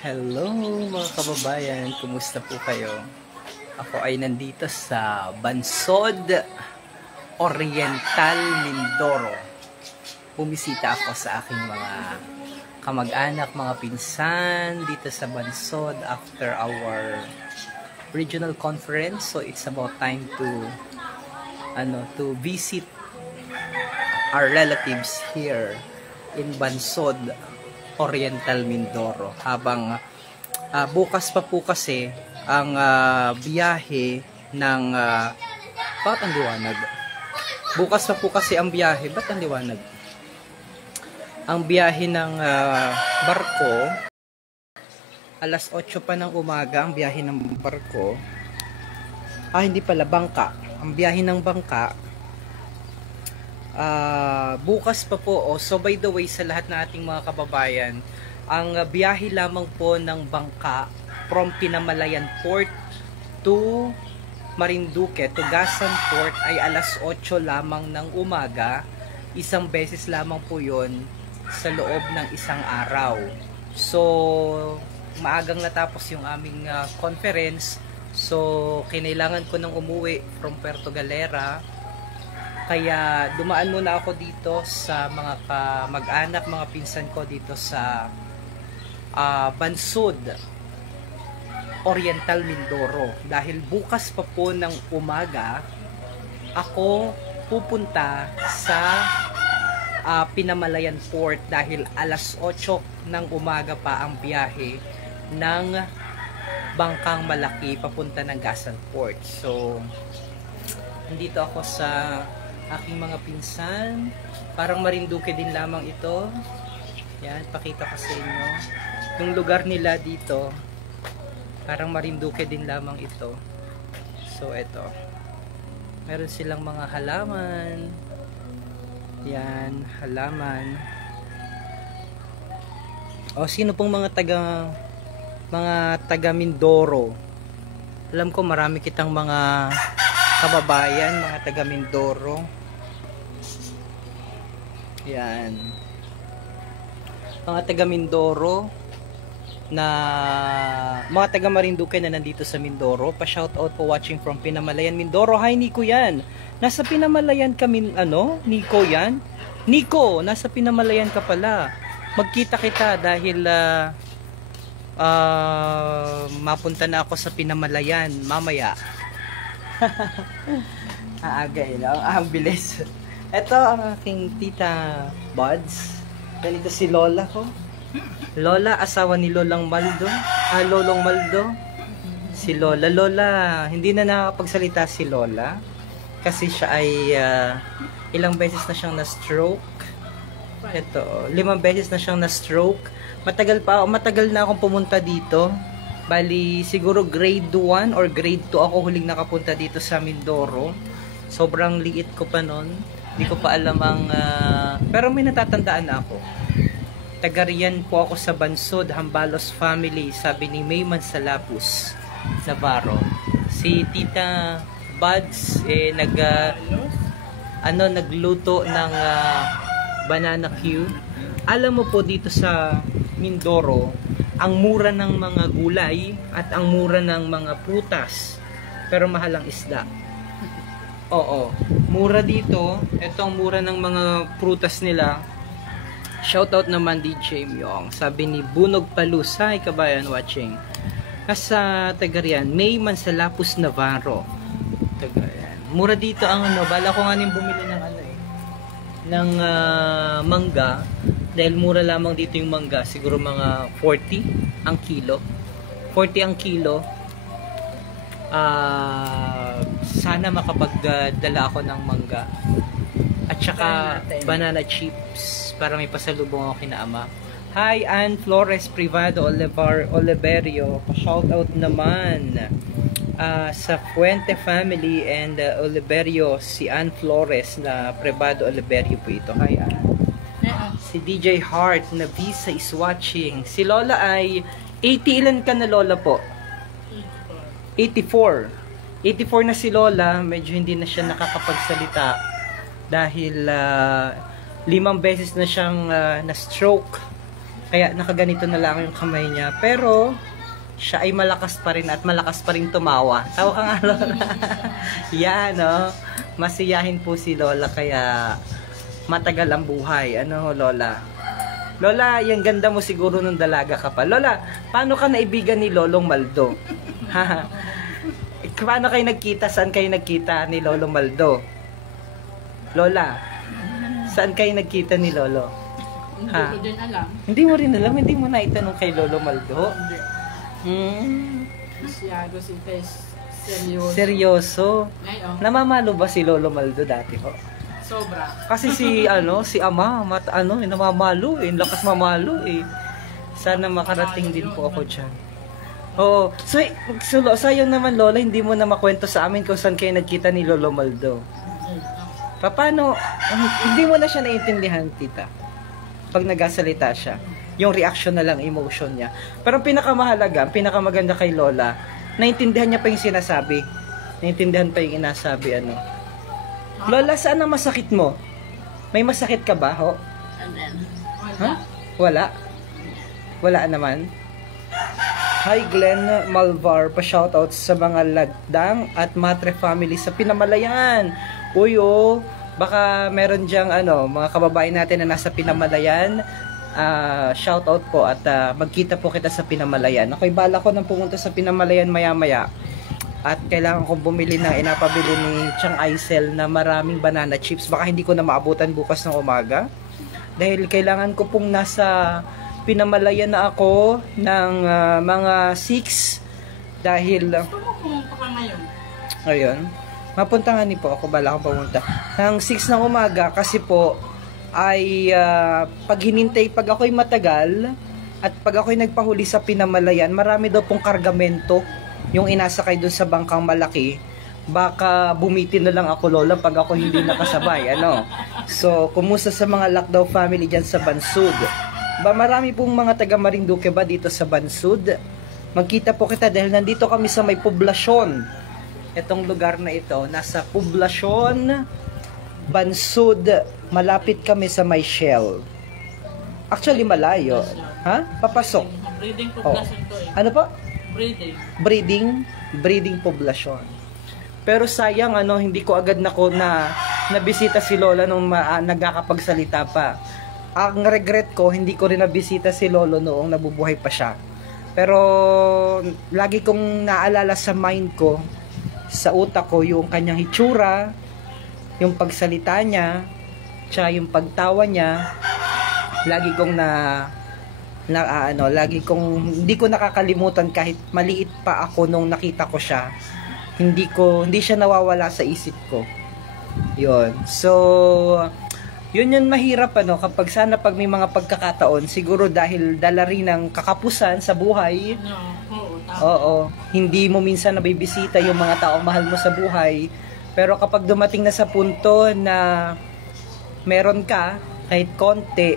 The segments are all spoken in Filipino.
Hello mga kababayan, kumusta po kayo? Ako ay nandito sa Bansod, Oriental, Mindoro. Bumisita ako sa aking mga kamag-anak, mga pinsan dito sa Bansod after our regional conference. So it's about time to visit our relatives here in Bansod, Oriental, Mindoro. Habang bukas pa po kasi ang biyahe ng bakit ang liwanag? Bukas pa po kasi ang biyahe. Ba't ang liwanag? Ang biyahe ng barko, alas 8 pa ng umaga ang biyahe ng barko. Hindi pala, bangka. Ang biyahe ng bangka bukas pa po. So by the way, sa lahat ng ating mga kababayan, ang biyahe lamang po ng bangka from Pinamalayan Port to Marinduque, Tugasan Port, ay alas 8 lamang ng umaga. Isang beses lamang po yon sa loob ng isang araw. So maagang natapos yung aming conference. So kinailangan ko nang umuwi from Puerto Galera. Kaya dumaan muna ako dito sa mga kamag-anak, mga pinsan ko dito sa Bansod, Oriental, Mindoro. Dahil bukas pa po ng umaga, ako pupunta sa Pinamalayan Port dahil alas 8 ng umaga pa ang biyahe ng bangkang malaki papunta ng Gasan Port. So, nandito ako sa aking mga pinsan. Parang Marinduque din lamang ito. Yan, pakita ko sa inyo. Yung lugar nila dito, parang Marinduque din lamang ito. So, ito. Meron silang mga halaman. Yan, halaman. O, sino pong mga taga Mindoro? Alam ko marami kitang mga kababayan, mga taga Mindoro. Yan. Mga taga Mindoro na mga taga Marinduque na nandito sa Mindoro. Pa-shoutout po watching from Pinamalayan, Mindoro. Hi Nico yan. Nasa Pinamalayan kami, Nico yan. Nico, nasa Pinamalayan ka pala. Magkita kita dahil mapunta na ako sa Pinamalayan mamaya. Aagay lang, ang bilis. Ito ang aking tita Buds. Ganito si Lola ko. Lola, asawa ni Lolong Maldo. Si Lola. Lola, hindi na nakapagsalita si Lola. Kasi siya ay ilang beses na siyang na-stroke. Ito, 5 beses na siyang na-stroke. Matagal na akong pumunta dito. Bali, siguro grade 1 or grade 2 ako huling nakapunta dito sa Mindoro. Sobrang liit ko pa nun. Hindi ko pa alam ang pero may natatandaan na ako. Taga-riyan po ako sa Bansod, Hambalos family, sabi ni May Mansalapus Navarro. Si Tita Buds nagluto ng banana Q. Alam mo po dito sa Mindoro, ang mura ng mga gulay at ang mura ng mga prutas, pero mahal ang isda. Oo, mura dito. Ito ang mura ng mga prutas nila. Shoutout naman DJ Myong. Sabi ni Bunog Palus, hi kabayan watching. Kasa Tagarian, May Mansalapus Navarro. Tagarian. Mura dito ang bala ko nga rin bumili ng mangga. Dahil mura lamang dito yung mangga, siguro mga 40 ang kilo. 40 ang kilo. Sana makapagdala ako ng mangga. At saka banana chips para may pasalubong ako kina ama. Hi Ann Flores Privado Oliverio. Pa-shoutout naman sa Fuente family and Oliverio, si Ann Flores na Privado Oliverio po ito. Hi Ann. Si DJ Heart na Visa is watching. Si Lola ay 80, ilan ka na Lola po? 84. 84 na si Lola, medyo hindi na siya nakakapagsalita dahil 5 beses na siyang na-stroke. Kaya nakaganito na lang yung kamay niya. Pero siya ay malakas pa rin at malakas pa rin tumawa. Tawa ka nga, Lola. Yan, no? Masiyahin po si Lola kaya matagal ang buhay. Ano, Lola? Lola, yung ganda mo siguro nung dalaga ka pa. Lola, paano ka naibigan ni Lolong Maldo? Paano kayo nagkita? Saan kayo nagkita ni Lolo Maldo? Lola, saan kayo nagkita ni Lolo? Hindi ko din alam. Hindi mo rin alam? Hindi mo na itanong kay Lolo Maldo? Hindi. Masyado si Tess. Seryoso. Seryoso? Ngayon, Namamalo ba si Lolo Maldo dati ho? sobra. Kasi si Ama, namamalo eh, lakas mamalo eh. Sana makarating din po ako diyan. Oo. So, sayang naman Lola, hindi mo na makwento sa amin kung saan kayo nagkita ni Lolo Maldo. Paano, hindi mo na siya naiintindihan, tita. Pag nagasalita siya. Yung reaction na lang, emotion niya. Pero ang pinakamahalaga, ang pinakamaganda kay Lola, naintindihan niya pa yung sinasabi. Naintindihan pa yung inasabi, ano. Lola, saan ang masakit mo? May masakit ka ba, ho? Wala. Wala? Wala naman? Hi Glenn Malvar, pa-shoutout sa mga Lagdang at Matre family sa Pinamalayan. Uy, baka meron diyang mga kababayan natin na nasa Pinamalayan. Shoutout po at magkita po kita sa Pinamalayan. Ako'y bala ko nang pumunta sa Pinamalayan maya-maya. At kailangan kong bumili ng inapabili ni Chang Aisel na maraming banana chips. Baka hindi ko na maabutan bukas ng umaga. Dahil kailangan ko pong nasa Pinamalayan na ako ng mga 6 dahil Gusto mo pumunta ka ngayon? ayun, mapunta nga ni po ako, bala akong pumunta ng 6 ng umaga kasi po ay pag hinintay, pag ako'y matagal at pag ako'y nagpahuli sa Pinamalayan, marami daw pong kargamento yung inasakay doon sa bangkang malaki. Baka bumitin na lang ako, Lola, pag ako hindi nakasabay, ano. So, kumusta sa mga Lakdaw family dyan sa Bansud? Ba, marami pong mga taga Marinduque ba dito sa Bansud? Magkita po kita dahil nandito kami sa may poblasyon. Itong lugar na ito, nasa poblasyon Bansud. Malapit kami sa may Shell. Actually, malayo. Ha? Papasok. Breeding population to eh. Ano po? Breeding. Breeding poblasyon. Pero sayang, hindi ko agad nabisita si Lola nung nagkakapagsalita pa. Ang regret ko, hindi ko rin nabisita si Lolo noong nabubuhay pa siya. Pero lagi kong naalala sa mind ko, sa utak ko, yung kanyang hitsura, yung pagsalita niya, tsaka yung pagtawa niya. Lagi kong hindi ko nakakalimutan kahit maliit pa ako nung nakita ko siya. Hindi siya nawawala sa isip ko. Yun. So, yun mahirap kapag pag may mga pagkakataon, siguro dahil dala rin ng kakapusan sa buhay. Oo, hindi mo minsan nabibisita yung mga taong mahal mo sa buhay. Pero kapag dumating na sa punto na meron ka, kahit konti,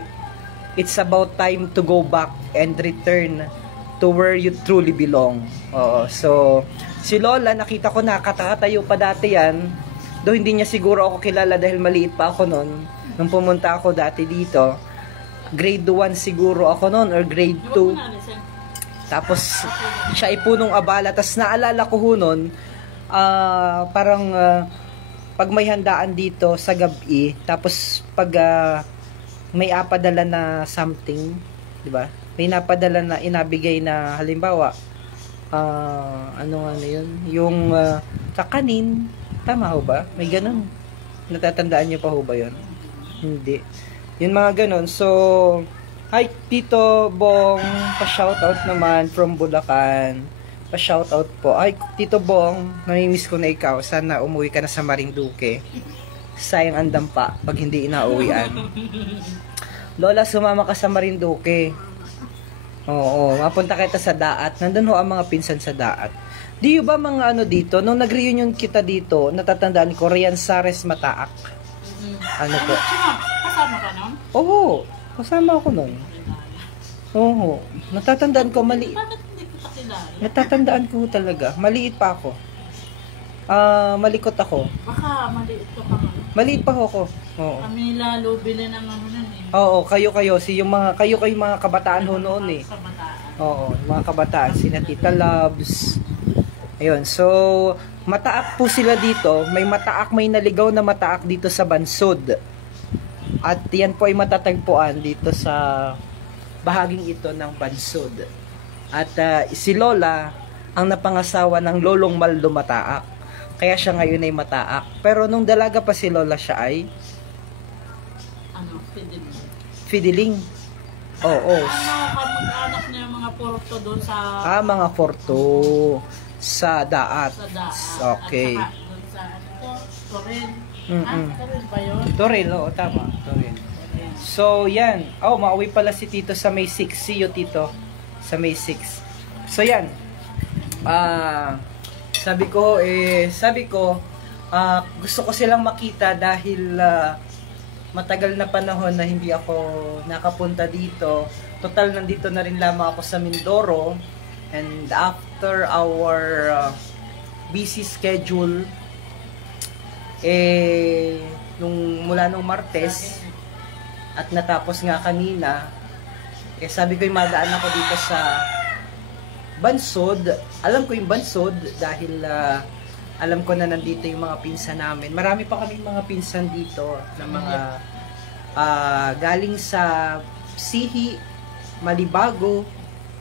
it's about time to go back and return to where you truly belong. Oo, so, si Lola, nakita ko na katakatayo pa dati yan. Though hindi niya siguro ako kilala dahil maliit pa ako noon. Nung pumunta ako dati dito, grade 1 siguro ako noon or grade 2. Tapos siya ay punong abala. Tapos naalala ko noon, parang pag may handaan dito sa gabi, tapos pag may apadala na something, di ba? May napadala na inabigay na halimbawa, yun? Yung kakanin, tama ho ba? May ganun. Natatandaan niyo pa ho ba yun? Hindi. Yun mga ganun. So, hi Tito Bong, pa-shoutout naman from Bulacan. Pa-shoutout po. Ay, Tito Bong, namimiss ko na ikaw. Sana umuwi ka na sa Marinduque. Sayang ang dampa pag hindi inauwian. Lola, sumama ka sa Marinduque. Oo, mapunta kita sa Daat. Nandun ho ang mga pinsan sa Daat. Di ba mga dito, nung nag-reunion kita dito, natatandaan ko, Rian Sares Mataak. Ano po? Kasama ka nun? Oo, kasama ako nun. Oo, natatandaan ko, Bakit hindi ko kilala? natatandaan ko talaga, maliit pa ako. Malikot ako. Baka maliit ka pa nga. Maliit pa ako. Oo. Kami lalo bili ng ano nun eh. Oo, kayo kayo mga kabataan ho noon eh. Sa bataan. Oo, mga kabataan, sina Tita Loves. Ayun, so mataak po sila dito. May naligaw na mataak dito sa Bansod. At yan po ay matatagpuan dito sa bahaging ito ng Bansod. At si Lola ang napangasawa ng Lolong Maldo Mataak. Kaya siya ngayon ay mataak. Pero nung dalaga pa si Lola, siya ay Ano, Fideling. Fideling. Oo. Ano, kamag-anak niya mga porto doon sa Mga forto sa daat. sa daan. Okay. At saka doon sa ano to, Torel. Mm-mm. Torel ba yun? Toril, oo, tama. Toril. So, yan. Oh, mauwi pala si Tito sa May 6. See you, Tito. Sa May 6. So, yan. Sabi ko, gusto ko silang makita dahil matagal na panahon na hindi ako nakapunta dito. Total, nandito na rin lamang ako sa Mindoro. And after our busy schedule, mula nung Martes, at natapos nga kanina, sabi ko madaan ako dito sa Bansod. Alam ko yung Bansod dahil alam ko na nandito yung mga pinsan namin. Marami pa kaming mga pinsan dito na mga galing sa Sihi, Malibago,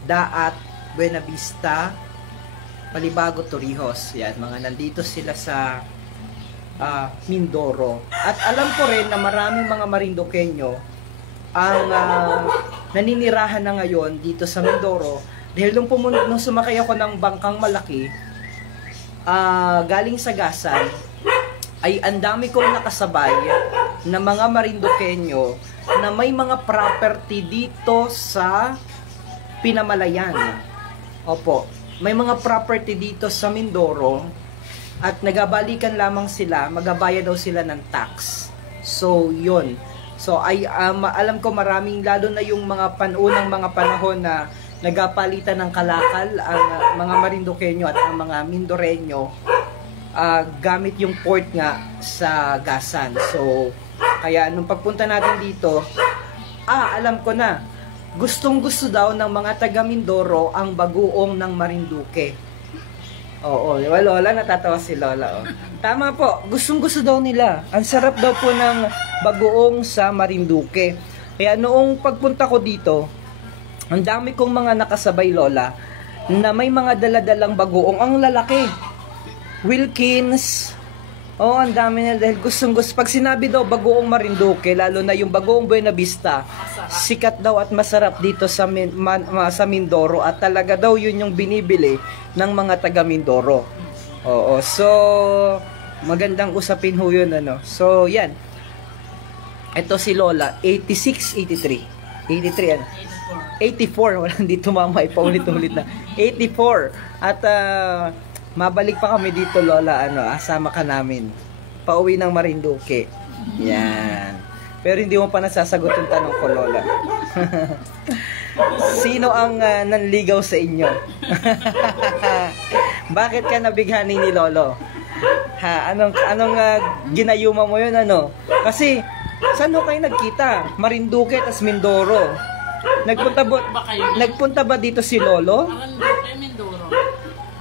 Daat, Buena Vista, Malibago, Torrijos. Yan, mga nandito sila sa Mindoro. At alam ko rin na maraming mga Marinduqueño ang naninirahan na ngayon dito sa Mindoro. Dahil nung sumakay ako ng bangkang malaki, galing sa Gasan, ay ang dami kong nakasabay na mga Marinduqueño na may mga property dito sa Pinamalayan. Opo, may mga property dito sa Mindoro at nagabalikan lamang sila, magabayad daw sila ng tax. So, yun. So, alam ko maraming, lalo na yung mga unang mga panahon na nagapalitan ng kalakal ang mga Marinduqueño at ang mga Mindoreño gamit yung port nga sa Gasan. So, kaya nung pagpunta natin dito, alam ko na, gustong-gusto daw ng mga taga Mindoro ang bagoong ng Marinduque. Oo, Lola, natatawa si Lola. Oh. Tama po, gustong-gusto daw nila. Ang sarap daw po ng bagoong sa Marinduque. Kaya noong pagpunta ko dito, ang dami kong mga nakasabay, Lola, na may mga daladalang bagoong. Ang lalaki. Wilkins. Oh, ang dami na dahil gustong-gusto. Pag sinabi daw bagoong Marinduque, lalo na yung bagoong Buena Vista, sikat daw at masarap dito sa Mindoro. At talaga daw yun yung binibili ng mga taga Mindoro. Oo, so magandang usapin ho yun, ano. So, yan. Ito si Lola, 86, 83. 83, ano. 84, walang dito mamay, paulit-ulit na. 84. At mabalik pa kami dito, Lola, asama ka namin. Pauwi ng Marinduque. Yan. Pero hindi mo pa nasasagot yung tanong ko, Lola. Sino ang nanligaw sa inyo? Bakit ka nabighani ni Lolo? Anong ginayuma mo yun, ano? Kasi, saan ho kayo nagkita? Marinduque tas Mindoro. Nagpunta ba dito si Lolo? Marinduque, Mindoro.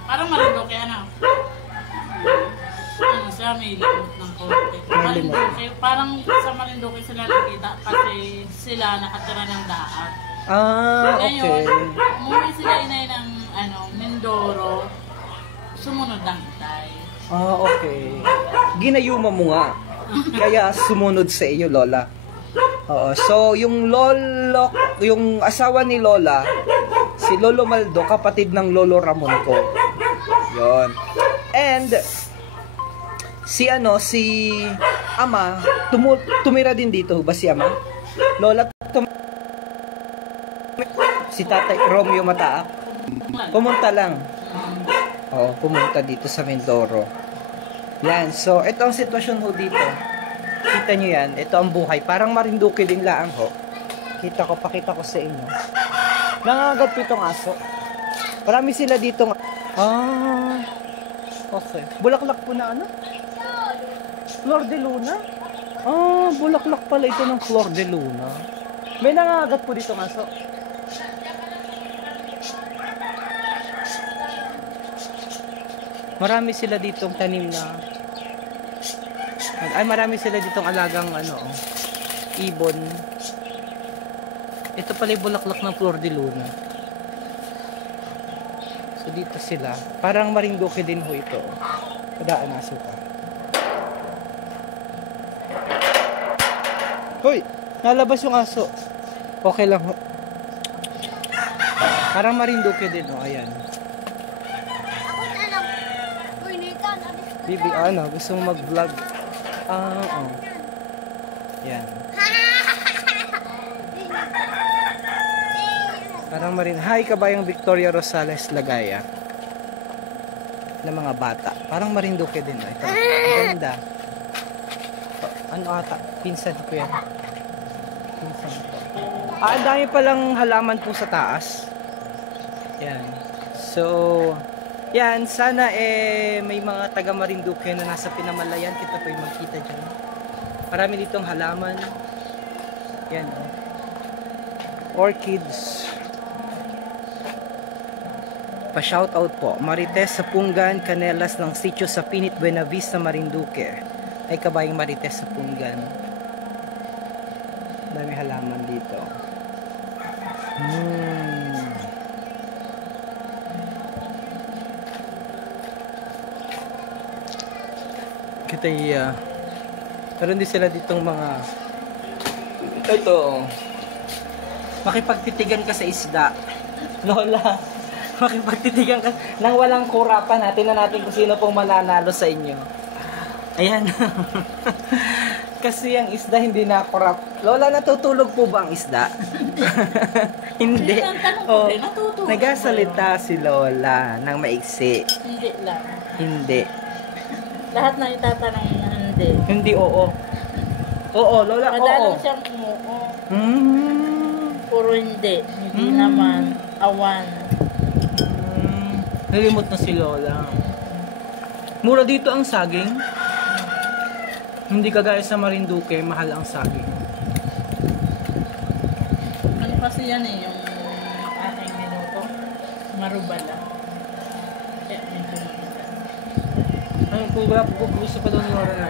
Parang Marinduque, ano? Ano siya, may limot ng konti. Marinduque, parang sa Marinduque sila nakita kasi sila nakatira ng Daat. Okay. Ngayon, umuwi sila inay ng Mindoro, sumunod ng Itay. Okay. Ginayuma mo nga. Kaya sumunod sa iyo, Lola. Oo. So, yung asawa ni Lola, si Lolo Maldo, kapatid ng Lolo Ramon ko. Yon. And si Ama, tumira din dito ba si Ama? Lola, si Tatay Romeo Mataak. Pumunta lang. Oo, pumunta dito sa Mindoro. Yan. So, ito ang sitwasyon ho dito. Kita nyo yan, ito ang buhay. Parang Marinduque din lang ho. Pakita ko sa inyo. Nangagat pitong aso. Marami sila dito. Okay. Bulaklak po na ano? Flor de Luna? Ah, bulaklak pala ito ng Flor de Luna. May nangagat po dito ngaso. Marami sila ditong tanim na marami sila ditong alagang ano, ibon. Ito pala yung bulaklak ng Flor de Luna. So dito sila. Parang Marinduque din ho ito. Padaan aso pa. Hoy! Nalabas yung aso. Okay lang ho. Parang Marinduque din ho. Ayan. Bibi, ano? Gusto mong mag-vlog? Oo. Yan. Parang marin. Hi, kabayang Victoria Rosales Lagaya. Na mga bata. Parang Marinduque din. Ito. Ang ganda. Ano ata? Pinsan ko yan. Pinsan ko. Ang dami palang halaman po sa taas. Yan. So, yan. Sana may mga taga Marinduque na nasa Pinamalayan. Kita po yung makita dyan. Marami ditong halaman. Yan. Orchids. Pa-shoutout po. Marites sa Punggan, Canelas ng sitio sa Pinit, Buenavista, Marinduque. Ay kabayang Marites sa Punggan. Dami halaman dito. Kita meron din sila ditong mga ito. Makipagtitigan ka sa isda. Lola. Makipagtitigan ka nang walang kurapan. Natin na natin kung sino pong mananalo sa inyo. Ayan. Kasi ang isda hindi na kurap. Lola, natutulog po ba ang isda? Hindi. Oh, nagasalita si Lola ng maiksi. Hindi lang. Hindi. Lahat na itatanong na hindi. Hindi, oo. Oo, Lola, oo. Madalang siyang oo. Puro hindi. Hindi naman. Awan. Nalimot na si Lola. Mura dito ang saging. Hindi kagaya sa Marinduque, mahal ang saging. Ano kasi yan yung aking minuto. Marubala. Kaya medyo maganda. Ay, kung wala po gusto pa doon ni Lola na.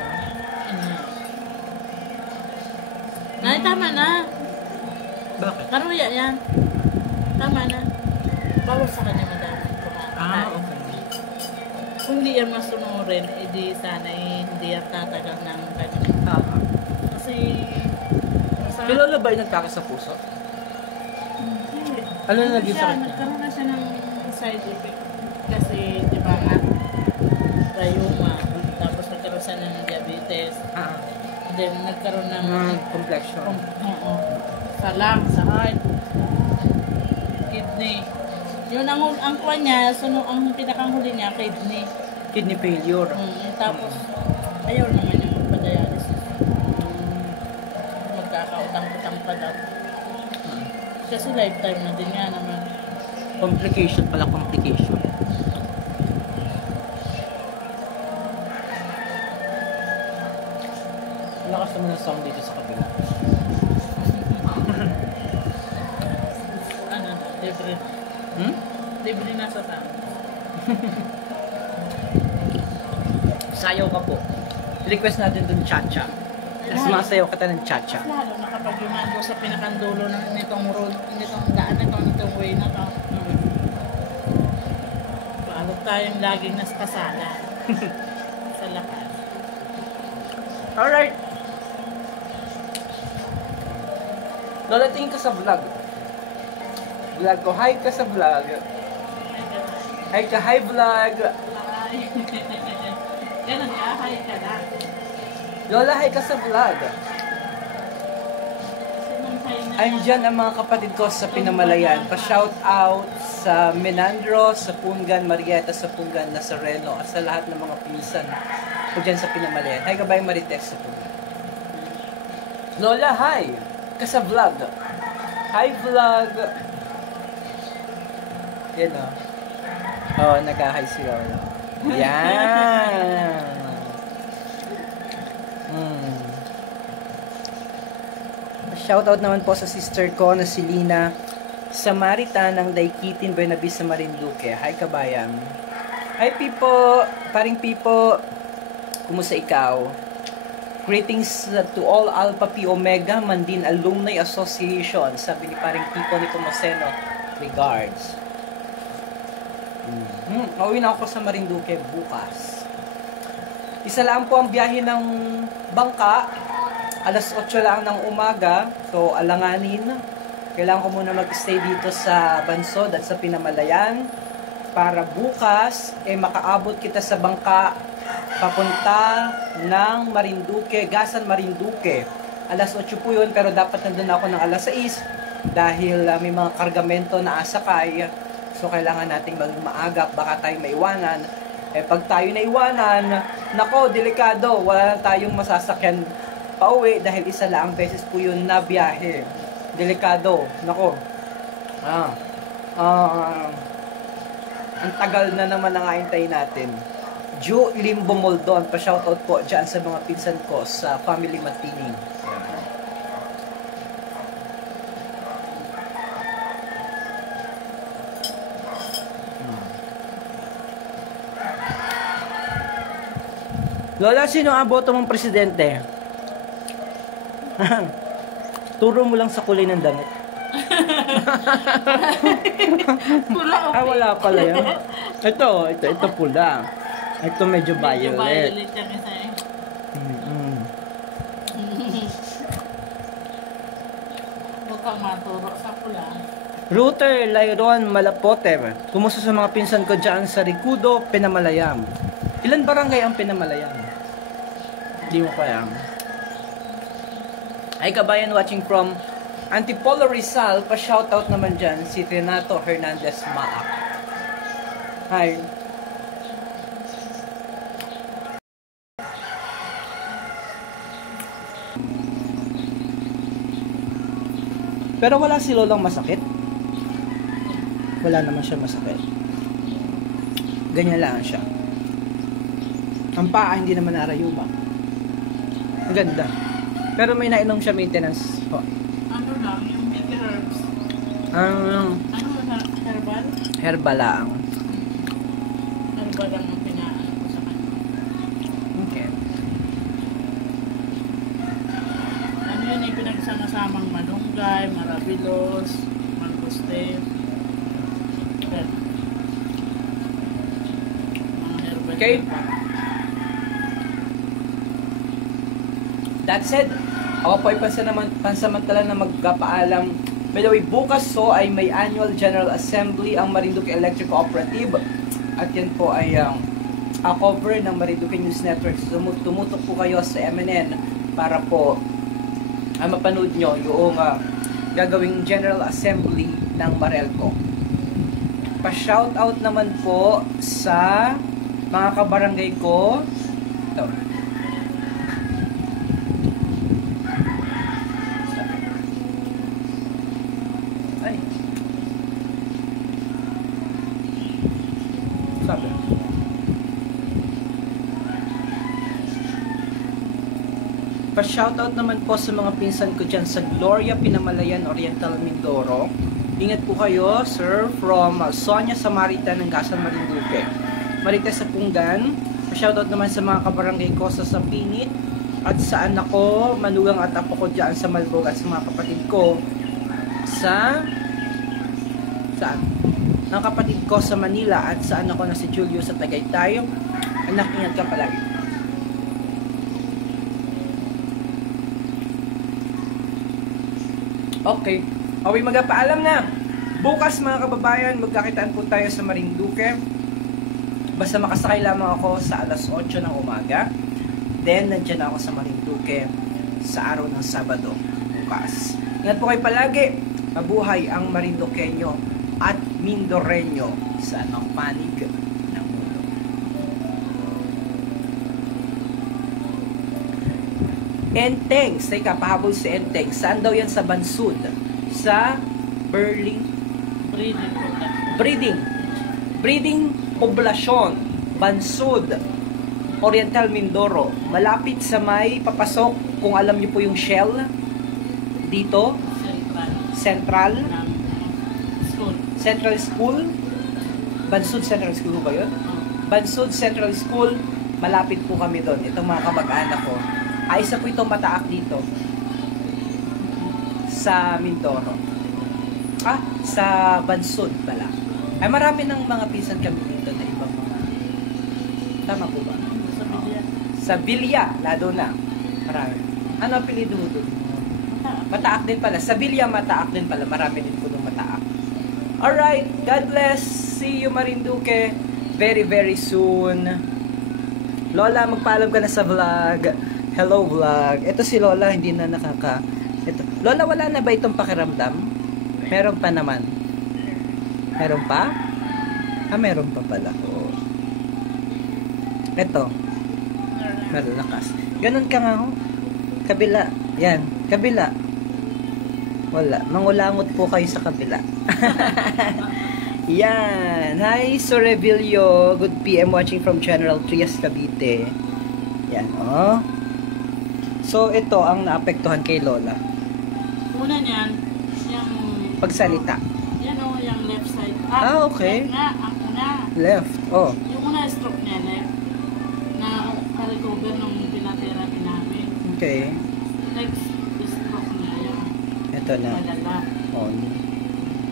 Nay, tama na. Bakit? Karuya yan. Tama na. Bawal sa kanya madami. Okay. Kung di yan masunurin, edi sana hindi yan tatagal ng kanya. Kasi sa... Si Lola ba yung nagkaka sa puso? Hindi. Ano na naging sakit niya? Nagkaroon na siya ng side effect. Kasi, di ba nga, rayuma. Tapos nagkaroon siya ng diabetes. Then, nagkaroon ng... complexion. Oo. Sa lung, sa heart, kidney. Yun ang kuha niya, ang pinakanghuli niya, kidney. Kidney failure. Tapos, ayaw naman yung magpa-dialysis. Magkakautang-utang pa daw. Kasi lifetime na din nga naman. Complication pala, complication. Lakas naman ang sound dito sa kabila. Ano na, libre. Libre na sa sound. Sayaw ka po. Request natin dun cha-cha. Mas masayaw ka ng cha-cha. Lalo na kapag yumando sa pinakandulo nitong road, nitong daan na nitong way na to. Paano tayong laging nasa kasala sa lakas. Alright. Lola, tingin ka sa vlog. Vlog ko. Hi ka sa vlog. Hi ka. Hi vlog. Hi. Ganun nga, hi ka na. Lola, hi ka sa vlog. I'm dyan ang mga kapatid ko sa Pinamalayan. Pa-shout out sa Menandro, sa Pungan, Marieta sa Pungan, Nazareno, at sa lahat ng mga pinsan ko dyan sa Pinamalayan. Hi, kabayang Marites sa Pungan. Lola, hi! Ka sa vlog. Hi, vlog! Yan o. Oh, nag-hi si Lola. Yan. Shoutout naman po sa sister ko na si Lina Samarita ng Daikitin Bernabe sa Marinduque. Hi kabayan. Hi Pipo, paring Pipo. Kumusta ikaw? Greetings to all Alpha Pi Omega Mandin Alumni Association. Sabi ni paring Pipo ni Tomaseno. Regards. Uuwi na ako sa Marinduque bukas. Isa lang po ang biyahe ng bangka. Alas 8 lang ng umaga. So, alanganin. Kailangan ko muna mag-stay dito sa Bansod at sa Pinamalayan para bukas, makaabot kita sa bangka papunta ng Marinduque, Gasan Marinduque. Alas 8 po yun, pero dapat nandun ako ng alas 6 dahil may mga kargamento na asakay. So, kailangan nating maging maagap, baka tayo maiwanan. Pag tayo naiwanan, nako, delikado, wala na tayong masasakyan pauwi dahil isa lang beses po yun na biyahe. Delikado, nako. Ang tagal na naman ang aintay natin. Ju Limbo Moldon, pa-shoutout po dyan sa mga pinsan ko sa Family Matining. Lola, sino ang boto mong presidente? Turo mo lang sa kulay ng damit. Pula o Wala pala yan. Ito pula. Ito medyo violet. violet yan isa eh. Huwag kang maturo sa pula. Router Lyron Malapote. Kumusta sa mga pinsan ko dyan sa Ricudo, Pinamalayam? Ilan barangay ang Pinamalayam? Hindi mo kaya. Ay kabayan watching from Antipolo Rizal, pa-shoutout naman dyan si Renato Hernandez Maak. Hi. Pero wala si Lolang masakit. Wala naman siya masakit. Ganyan lang siya. Ang paa hindi naman narayuma. Ang ganda. Pero may nainom siya maintenance po. Ano lang, yung baby herbs. Ano? Herbal? Herbal lang. Herbal lang ang pinaan ko sa kanya. Okay. Ano yun yung pinagsama-samang malunggay, marabilos, mangosteen. Mga herbal. Okay. That said, ako po ay pansamantala na magpapaalam. By the way, bukas ay may annual General Assembly ang Marinduque Electric Cooperative. At yan po ay cover ng Marinduque News Network. So, tumutok po kayo sa MNN para po mapanood nyo yung gagawing General Assembly ng Marelco. Pa-shoutout naman po sa mga kabarangay ko. Ito. Sabi. Pa-shoutout naman po sa mga pinsan ko dyan sa Gloria, Pinamalayan, Oriental, Mindoro. Ingat po kayo, sir, from Sonia Samarita ng Gasan Marinduque. Marites sa Punggan. Pa-shoutout naman sa mga kabarangay ko sa Sapinit at sa anak ko, manugang at apo ko dyan sa Malbog at sa mga kapatid ko sa ng kapatid ko sa Manila at sa anak ko na si Julio sa Tagaytay. Anak, ingat ka palagi. Okay. Okay, magpapaalam na. Bukas mga kababayan, magkakitaan po tayo sa Marinduque. Basta makasakay lamang ako sa alas 8 ng umaga. Then, nandyan ako sa Marinduque sa araw ng Sabado. Bukas. Ingat po kayo palagi. Mabuhay ang Marinduqueño at Mindoreño sa anong panig ng mundo. Enteng, teka, pahabol si Enteng. Saan daw yan sa Bansud? Sa Breeding product. Breeding poblasyon. Bansud, Oriental Mindoro. Malapit sa may papasok, kung alam niyo po yung Shell, dito, Central. Central, Ng school. Central School. Bansud Central School ba yun? Oh. Bansud Central School, malapit po kami doon. Itong mga kamag-anak ko. Isa po itong mataak dito. Sa Mindoro. Sa Bansud pala. Ay, marami ng mga pinsan kami dito na ibang mga... Tama po ba? Sa Bidya. Sa Bilya, lado na. Marami. Ano ang apelido mo doon? Mataak din pala. Sa Bilya, mataak din pala. Marami din po doon mataak. Alright, God bless. See you, Marinduque. Very, very soon. Lola, magpaalam ka na sa vlog. Hello, vlog. Ito si Lola, hindi na Ito. Lola, wala na ba itong pakiramdam? Meron pa naman. Meron pa? Meron pa pala. Oh. Ito. Malakas. Ganun ka nga, oh. Kabila. Yan. Kabila. Wala. Mangulangot po kayo sa kabila. Yan. Hi, Sorevillo. Good PM watching from General Trias, Cavite. Yan, oh. So, ito ang naapektuhan kay Lola. Una niyan, yung... Pagsalita. Yan o, yung left side. Okay. Left nga, ang una. Left. Oh. Yung una stroke niya, left. Na recover nung pinatherapy namin. Okay. Next, stroke niya yung Ito na. malala. On.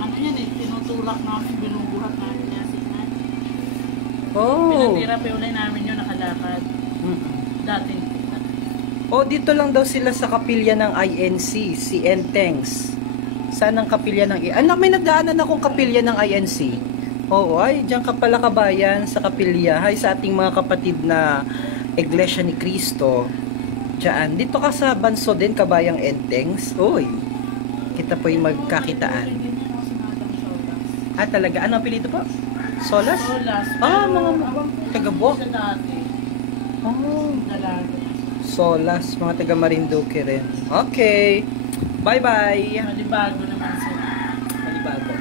Ano yan eh, tinutulak namin, binubuhat namin niya siya. Oh. Pinatherapy ulit namin yun, nakalakad. Mm. Dati. Oh, dito lang daw sila sa kapilya ng INC, si Entengs. Saan ang kapilya ng... Anak, may nagdaanan akong kapilya ng INC. Oo, ay, diyan ka pala kabayan sa kapilya. Hi sa ating mga kapatid na Iglesia ni Cristo. Diyan. Dito ka sa Banso din, kabayang Entengs. Uy, kita po yung magkakitaan. Talaga. Ano ang apelido po? Solas? Solas. Mga taga-Buwak. Sa dati. Oh. Dalaga. Solas, mga taga Marinduque rin. Okay. Bye-bye. Malibago naman sila. Malibago.